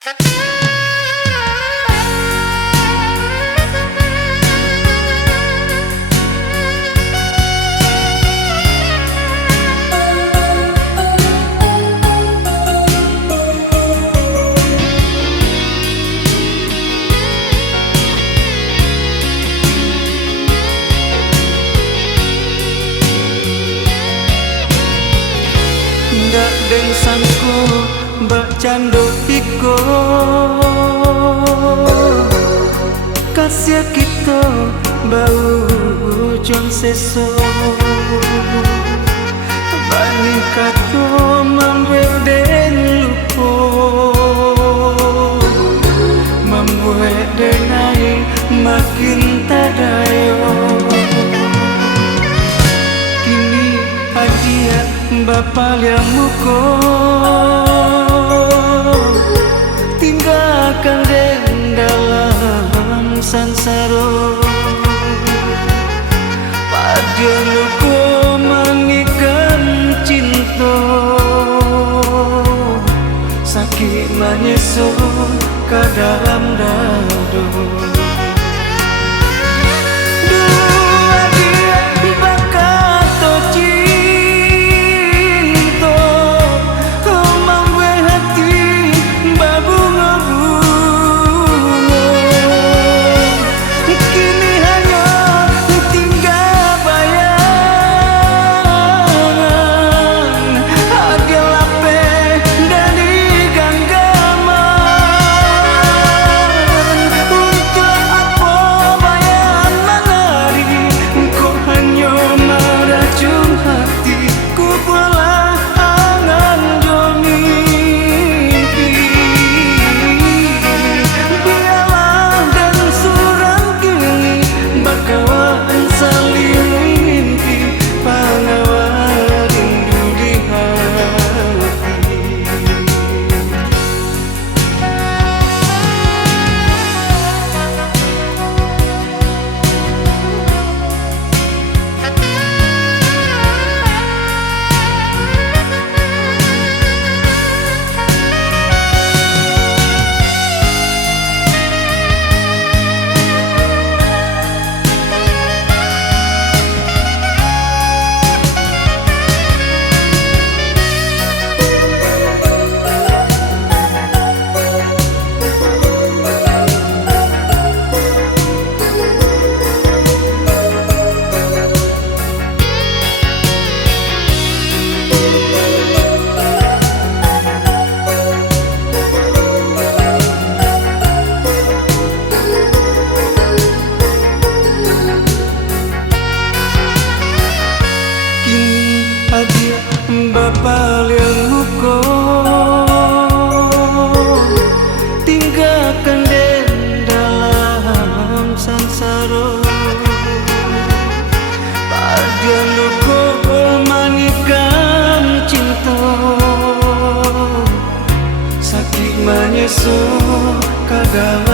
Ndak dengsanku mbak cando piko kasih kita bau jon seso bani kato mamwel den lupo mamwe denai makin tadayo kini hadiah Bapak yang muko tinggalkan den dalam sansaro pada luko mengikat cinta sakit menyesal ke dalam dado. Bapak yang muko tinggalkan den dalam sansaro pada luko manikan cinta sakit menyesal kadang